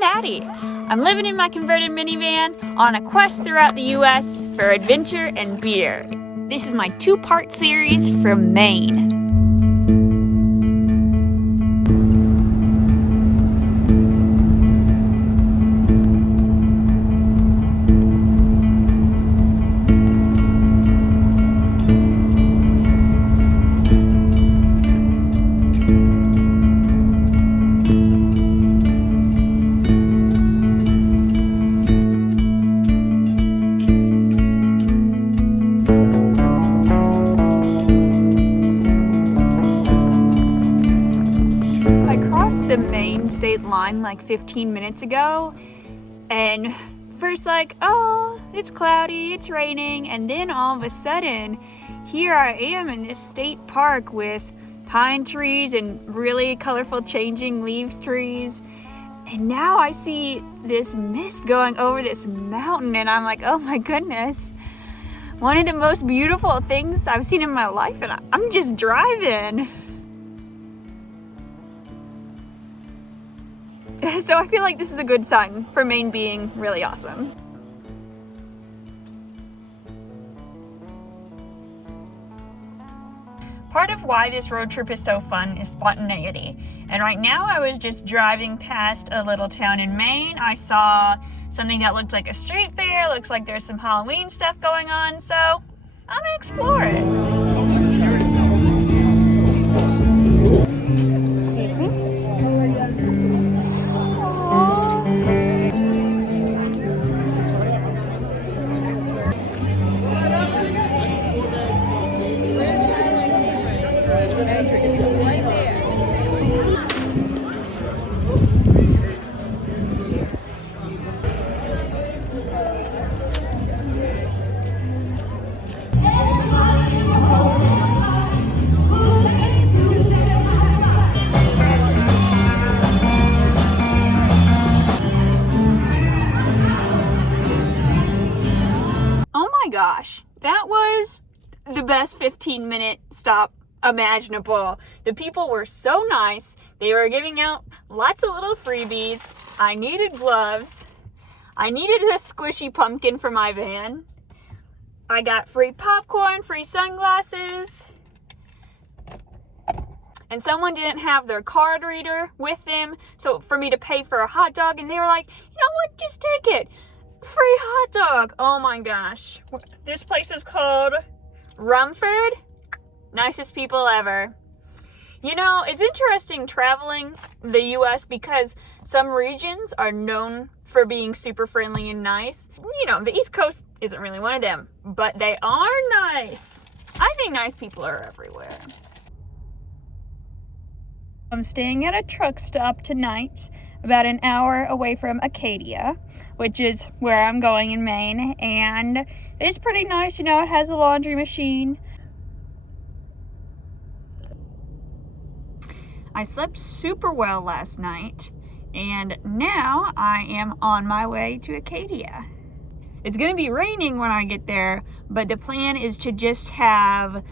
Maddie. I'm living in my converted minivan on a quest throughout the US for adventure and beer. This is my two-part series from Maine. The Maine state line like 15 minutes ago, and first like, oh, it's cloudy, it's raining, and then all of a sudden here I am in this state park with pine trees and really colorful changing leaves trees, and now I see this mist going over this mountain, and I'm like, oh my goodness, one of the most beautiful things I've seen in my life, and I'm just driving. So I feel like this is a good sign for Maine being really awesome. Part of why this road trip is so fun is spontaneity. And right now I was just driving past a little town in Maine. I saw something that looked like a street fair. Looks like there's some Halloween stuff going on. So I'm gonna explore it. Excuse me? Gosh, that was the best 15-minute stop imaginable. The people were so nice. They were giving out lots of little freebies. I needed gloves. I needed a squishy pumpkin for my van. I got free popcorn, free sunglasses. And someone didn't have their card reader with them, so for me to pay for a hot dog, and they were like, you know what, just take it. Free hot dog. Oh my gosh. This place is called Rumford. Nicest people ever. You know, it's interesting traveling the US because some regions are known for being super friendly and nice. You know, the East Coast isn't really one of them, but they are nice. I think nice people are everywhere. I'm staying at a truck stop tonight, about an hour away from Acadia, which is where I'm going in Maine, and it's pretty nice. You know, it has a laundry machine. I slept super well last night, and now I am on my way to Acadia. It's gonna be raining when I get there, but the plan is to just have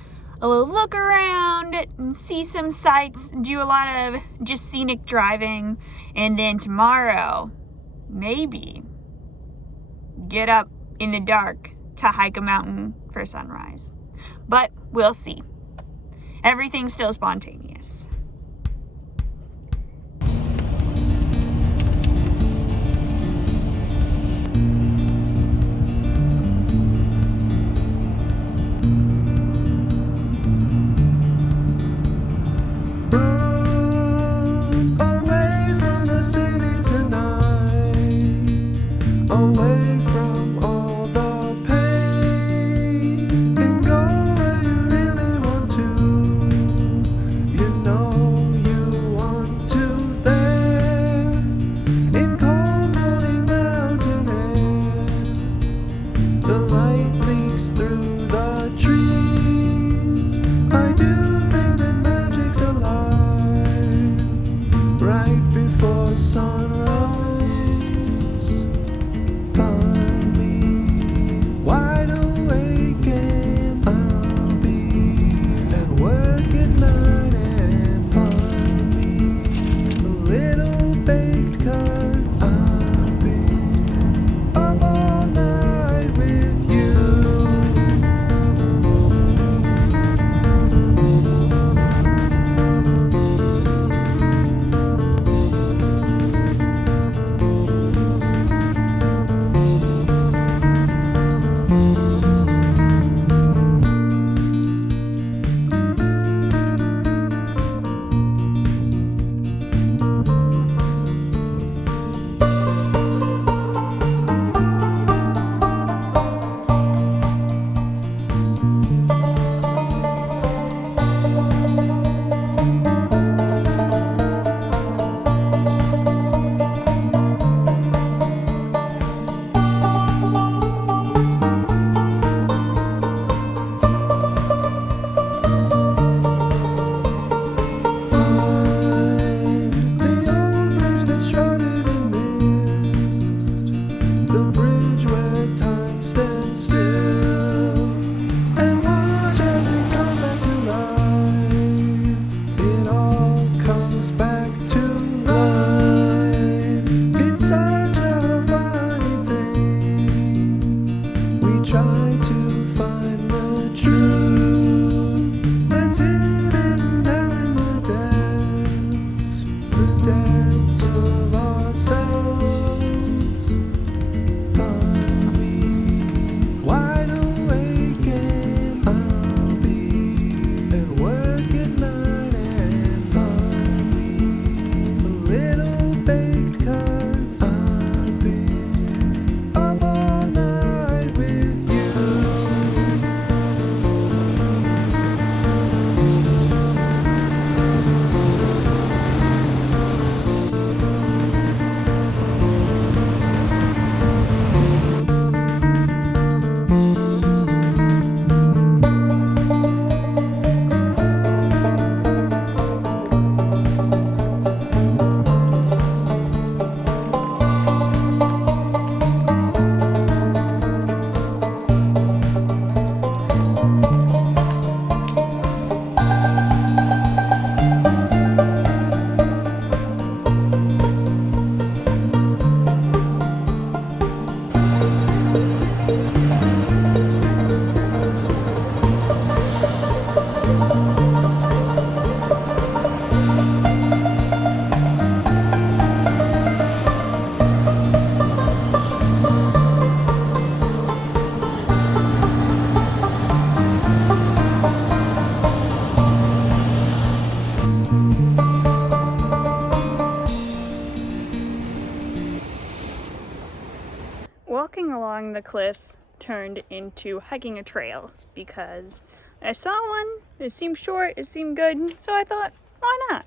a little look around, see some sights, do a lot of just scenic driving, and then tomorrow, maybe, get up in the dark to hike a mountain for sunrise. But we'll see. Everything's still spontaneous. Away from all the pain, and go where you really want to. You know you want to there, in cold morning mountain air. The light leaks through the trees. I do think that magic's alive right before sunrise. Walking along the cliffs turned into hiking a trail because I saw one, it seemed short, it seemed good, so I thought, why not?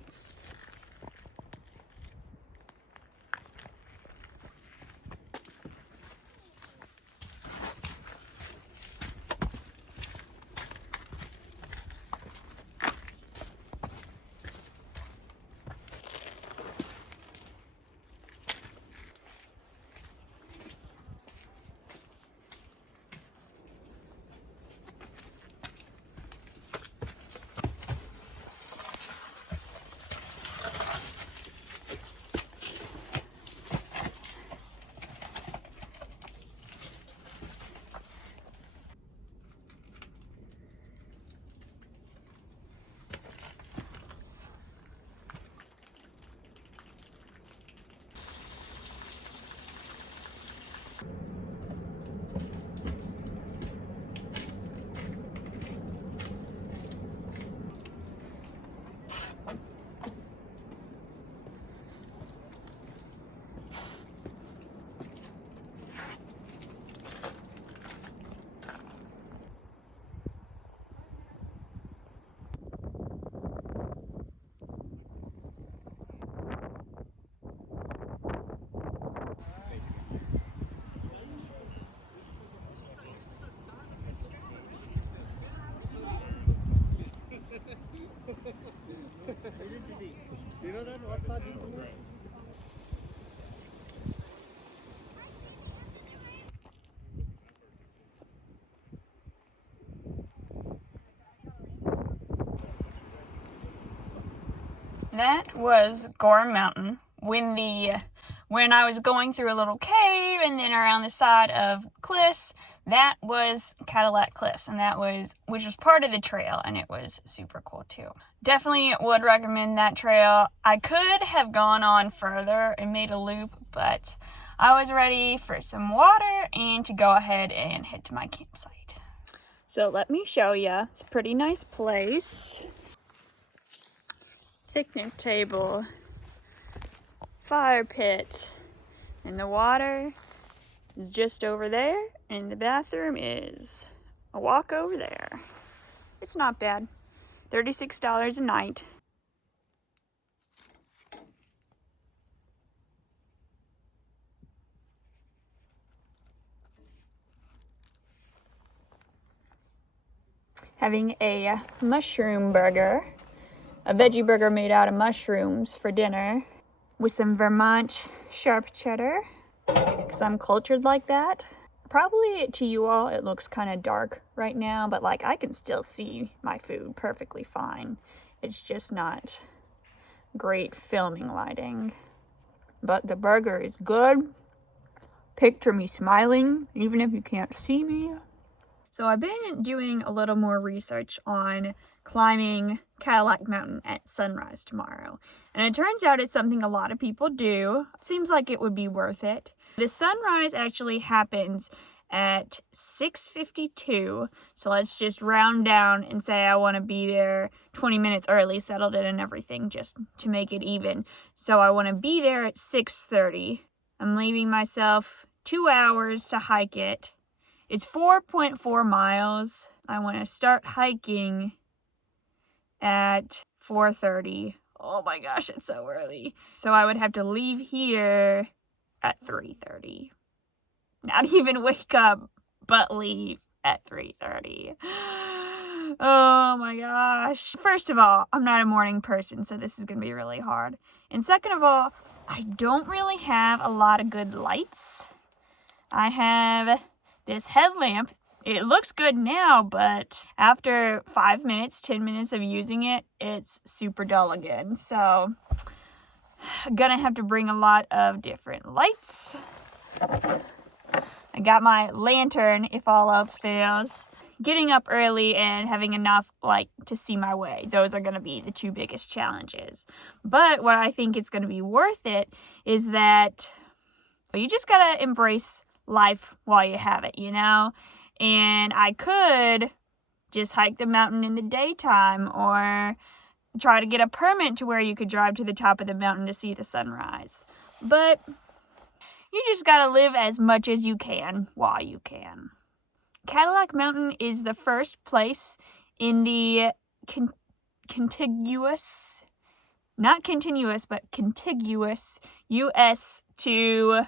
That was Gorham Mountain when I was going through a little cave and then around the side of cliffs. That was Cadillac Cliffs, and which was part of the trail, and it was super cool too. Definitely would recommend that trail. I could have gone on further and made a loop, but I was ready for some water and to go ahead and head to my campsite. So let me show you. It's a pretty nice place. Picnic table, fire pit, and the water is just over there, and the bathroom is a walk over there. It's not bad. $36 a night. Having a mushroom burger. A veggie burger made out of mushrooms for dinner with some Vermont sharp cheddar, because I'm cultured like that. Probably to you all it looks kind of dark right now, but like I can still see my food perfectly fine. It's just not great filming lighting. But the burger is good. Picture me smiling, even if you can't see me. So I've been doing a little more research on climbing Cadillac Mountain at sunrise tomorrow. And it turns out it's something a lot of people do. Seems like it would be worth it. The sunrise actually happens at 6:52. So let's just round down and say I want to be there 20 minutes early, settled in and everything, just to make it even. So I want to be there at 6:30. I'm leaving myself 2 hours to hike it. It's 4.4 miles. I want to start hiking at 4:30. Oh my gosh, it's so early. So I would have to leave here at 3:30. Not even wake up, but leave at 3:30. Oh my gosh. First of all, I'm not a morning person, so this is going to be really hard. And second of all, I don't really have a lot of good lights. I have this headlamp. It looks good now, but after 5 minutes, 10 minutes of using it, it's super dull again. So I'm gonna have to bring a lot of different lights. I got my lantern if all else fails. Getting up early and having enough light to see my way. Those are gonna be the two biggest challenges. But what I think it's gonna be worth it is that you just gotta embrace life while you have it, you know? And I could just hike the mountain in the daytime or try to get a permit to where you could drive to the top of the mountain to see the sunrise. But You just gotta live as much as you can while you can. Cadillac Mountain is the first place in the contiguous, not continuous, but contiguous U.S. to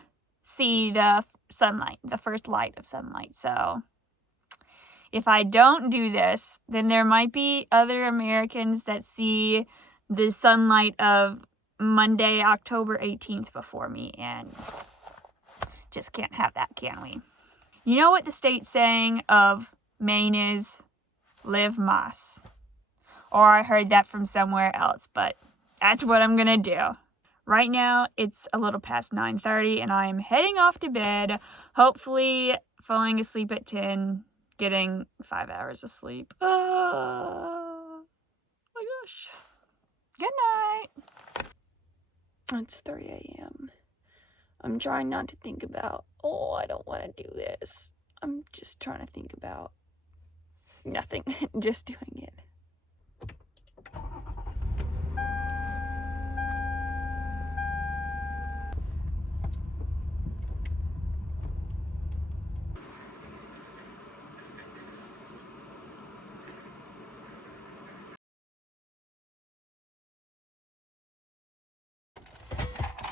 see the sunlight, the first light of sunlight. So if I don't do this, then there might be other Americans that see the sunlight of Monday, October 18th before me, and just can't have that, can we? You know what the state saying of Maine is? Live Mas. Or I heard that from somewhere else, but that's what I'm gonna do. Right now, it's a little past 9:30, and I am heading off to bed, hopefully falling asleep at 10, getting 5 hours of sleep. Oh my gosh. Good night. It's 3 a.m. I'm trying not to think about, oh, I don't want to do this. I'm just trying to think about nothing, just doing it.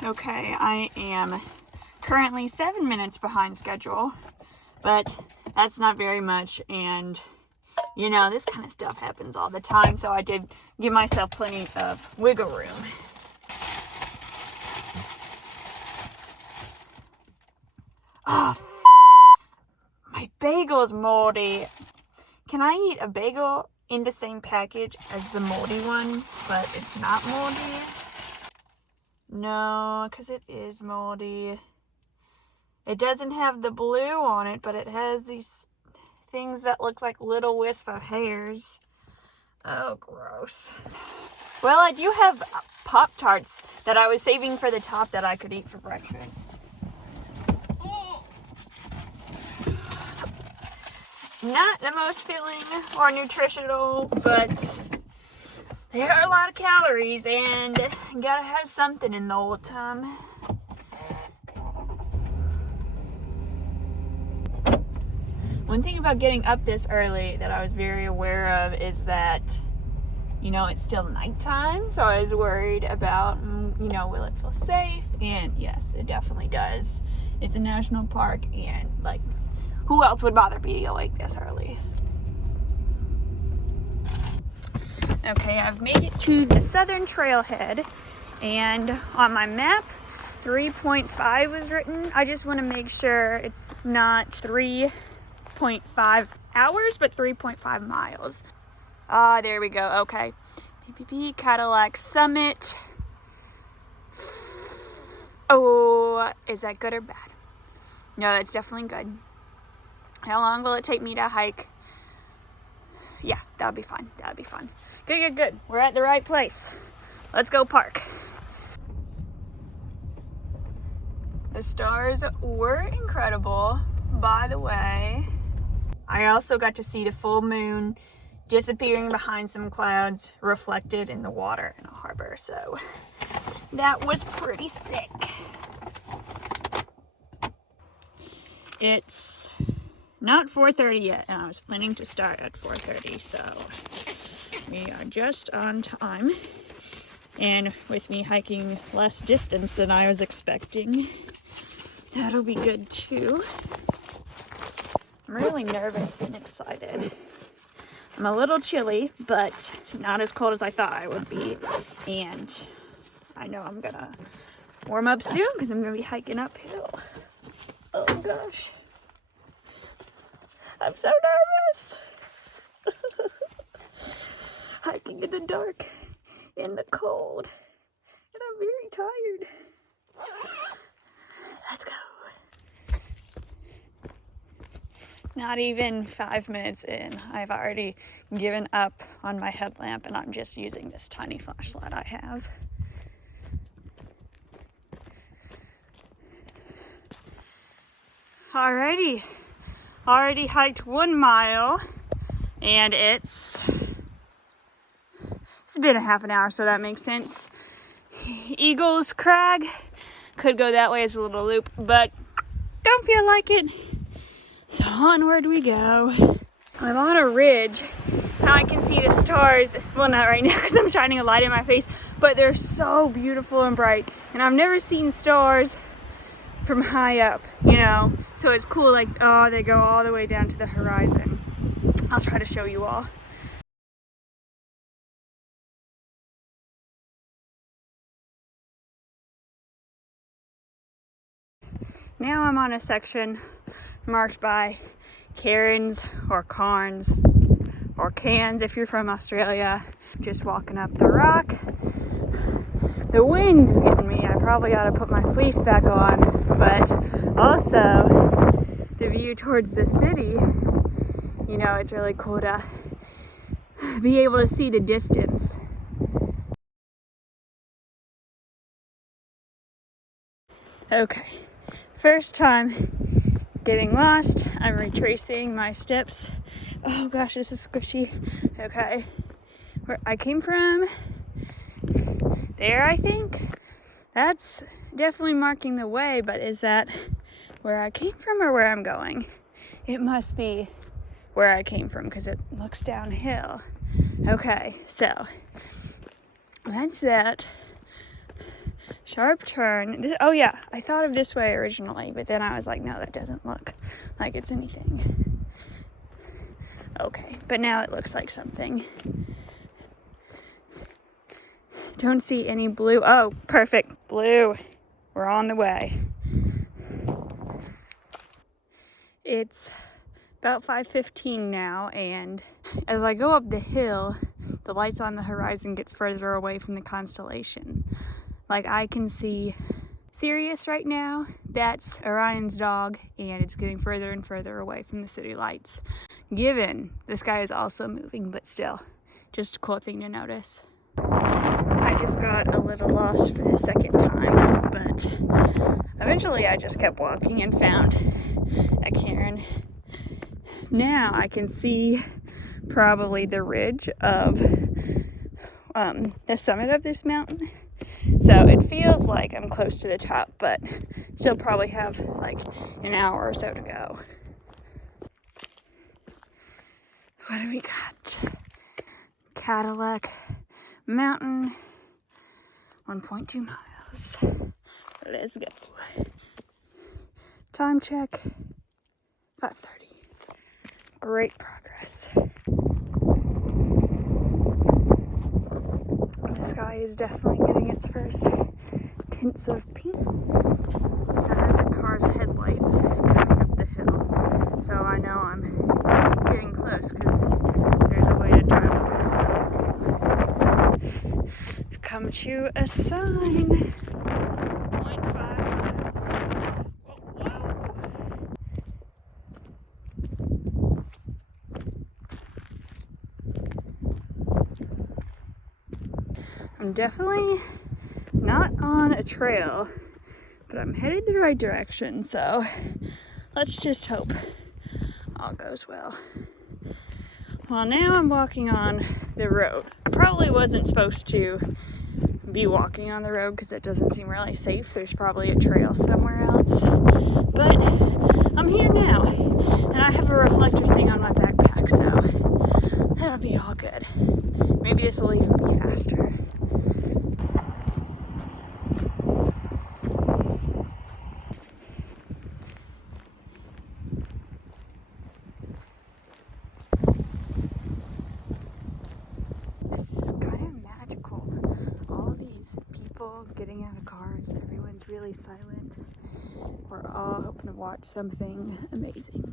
Okay, I am currently 7 minutes behind schedule, but that's not very much, and you know, this kind of stuff happens all the time, so I did give myself plenty of wiggle room. Oh, my bagel's moldy. Can I eat a bagel in the same package as the moldy one, but it's not moldy? No, because it is moldy. It doesn't have the blue on it, but it has these things that look like little wisp of hairs. Oh, gross. Well, I do have Pop-Tarts that I was saving for the top that I could eat for breakfast. Not the most filling or nutritional, but there are a lot of calories, and you gotta have something in the old time. One thing about getting up this early that I was very aware of is that, you know, it's still nighttime, so I was worried about, you know, will it feel safe? And yes, it definitely does. It's a national park, and like, who else would bother being awake this early? Okay, I've made it to the southern trailhead, and on my map, 3.5 was written. I just want to make sure it's not 3.5 hours, but 3.5 miles. Ah, there we go. Okay. PPP, Cadillac Summit. Oh, is that good or bad? No, that's definitely good. How long will it take me to hike? Yeah, that'll be fine. That'll be fun. Good. We're at the right place. Let's go park. The stars were incredible, by the way. I also got to see the full moon disappearing behind some clouds reflected in the water in a harbor, so that was pretty sick. It's not 4:30 yet, and I was planning to start at 4:30, so we are just on time. And with me hiking less distance than I was expecting, that'll be good too. I'm really nervous and excited. I'm a little chilly, but not as cold as I thought I would be. And I know I'm gonna warm up soon because I'm gonna be hiking uphill. Oh gosh. I'm so nervous. Hiking in the dark, in the cold, and I'm very tired. Let's go. Not even 5 minutes in, I've already given up on my headlamp, and I'm just using this tiny flashlight I have. Alrighty, already hiked 1 mile, and it's been a half an hour, so that makes sense. Eagles Crag Could go that way as a little loop, but don't feel like it. So onward we go. I'm on a ridge and I can see the stars. Well, not right now because I'm shining a light in my face, but they're so beautiful and bright. And I've never seen stars from high up, you know? So it's cool, like, oh, they go all the way down to the horizon. I'll try to show you all. Now I'm on a section marked by cairns or cairns or cans if you're from Australia. Just walking up the rock. The wind's getting me. I probably ought to put my fleece back on, but also the view towards the city, you know, it's really cool to be able to see the distance. Okay, first time getting lost. I'm retracing my steps. Oh gosh, this is squishy. Okay, where I came from, there I think. That's definitely marking the way, but is that where I came from or where I'm going? It must be where I came from because it looks downhill. Okay, so that's that. Sharp turn. Oh yeah, I thought of this way originally, but then I was like, no, that doesn't look like it's anything. Okay, but now it looks like something. Don't see any blue. Oh, perfect, blue. We're on the way. It's about 5:15 now, and as I go up the hill, the lights on the horizon get further away from the constellation. Like, I can see Sirius right now. That's Orion's dog, and it's getting further and further away from the city lights. Given the sky is also moving, but still, just a cool thing to notice. I just got a little lost for the second time, but eventually I just kept walking and found a cairn. Now I can see probably the ridge of the summit of this mountain. So it feels like I'm close to the top, but still probably have like an hour or so to go. What do we got? Cadillac Mountain, 1.2 miles. Let's go. Time check, 5:30. Great progress. The sky is definitely getting its first tints of pink. So that's a car's headlights coming up the hill. So I know I'm getting close because there's a way to drive up this mountain too. I've come to a sign. 0.5 miles. Whoa. I'm definitely not on a trail, but I'm headed the right direction, so let's just hope all goes well. Well, now I'm walking on the road. I probably wasn't supposed to be walking on the road because it doesn't seem really safe. There's probably a trail somewhere else, but I'm here now, and I have a reflector thing on my backpack, so that'll be all good. Maybe this will even be faster. Getting out of cars, everyone's really silent. We're all hoping to watch something amazing.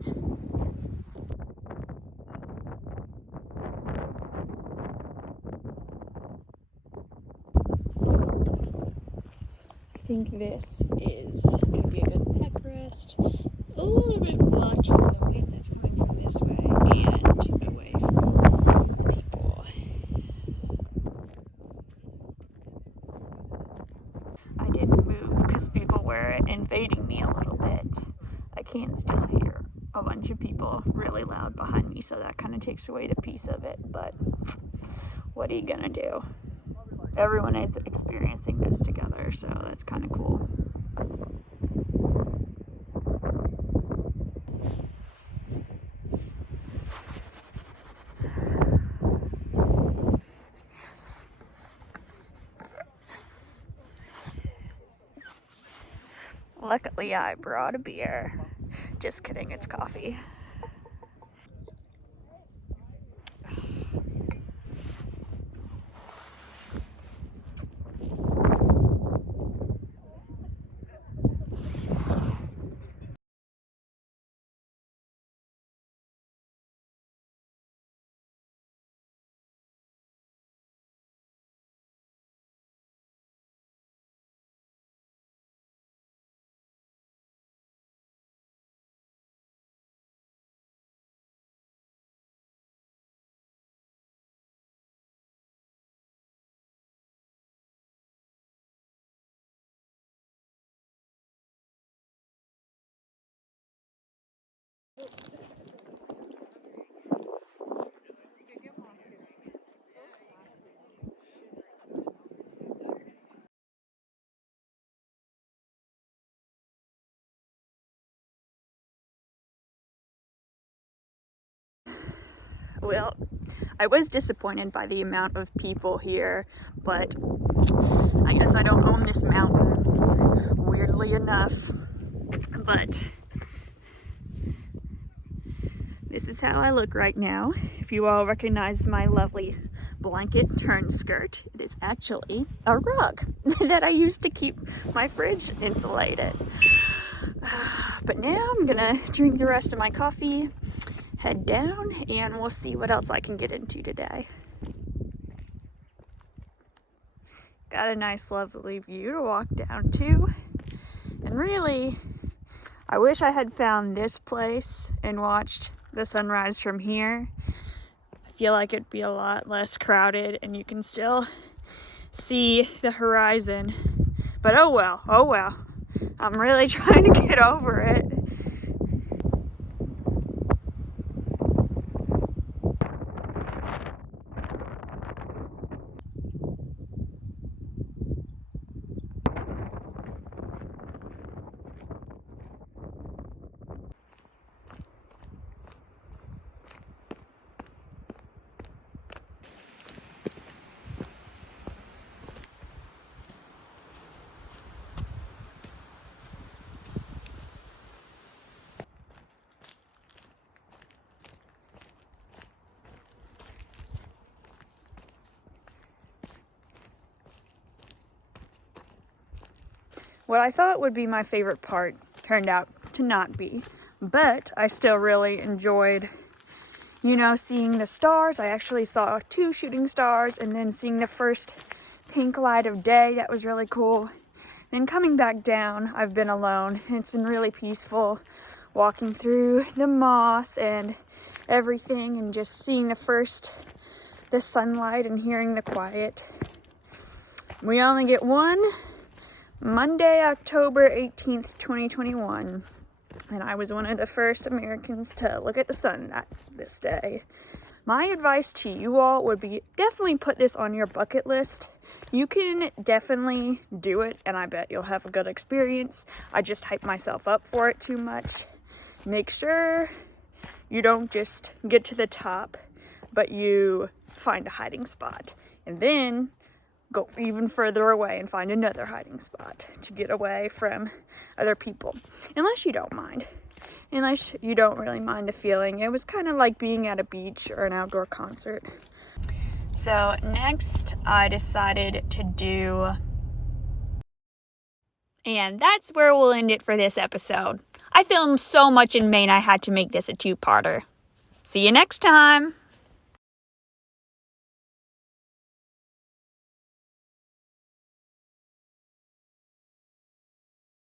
I think this is going to be a good neck rest. A little bit blocked from the wind that's coming from this way and away from people. I didn't move because people were invading me a little bit. I can still hear a bunch of people really loud behind me, so that kind of takes away the peace of it, but what are you gonna do? Everyone is experiencing this together, so that's kind of cool. Luckily, I brought a beer. Just kidding, it's coffee. Well, I was disappointed by the amount of people here, but I guess I don't own this mountain, weirdly enough. But this is how I look right now. If you all recognize my lovely blanket turn skirt, it is actually a rug that I used to keep my fridge insulated. But now I'm gonna drink the rest of my coffee, head down, and we'll see what else I can get into today. Got a nice lovely view to walk down to, and really I wish I had found this place and watched the sunrise from here. I feel like it'd be a lot less crowded and you can still see the horizon, but oh well, I'm really trying to get over it. What I thought would be my favorite part turned out to not be, but I still really enjoyed, seeing the stars. I actually saw 2 shooting stars, and then seeing the first pink light of day. That was really cool. Then coming back down, I've been alone, and it's been really peaceful, walking through the moss and everything, and just seeing the sunlight and hearing the quiet. We only get one Monday, October 18th, 2021, and I was one of the first Americans to look at the sun this day. My advice to you all would be definitely put this on your bucket list. You can definitely do it, and I bet you'll have a good experience. I just hype myself up for it too much. Make sure you don't just get to the top, but you find a hiding spot, and then go even further away and find another hiding spot to get away from other people. Unless you don't mind. Unless you don't really mind the feeling. It was kind of like being at a beach or an outdoor concert. So next I decided to do... And that's where we'll end it for this episode. I filmed so much in Maine I had to make this a 2-parter. See you next time!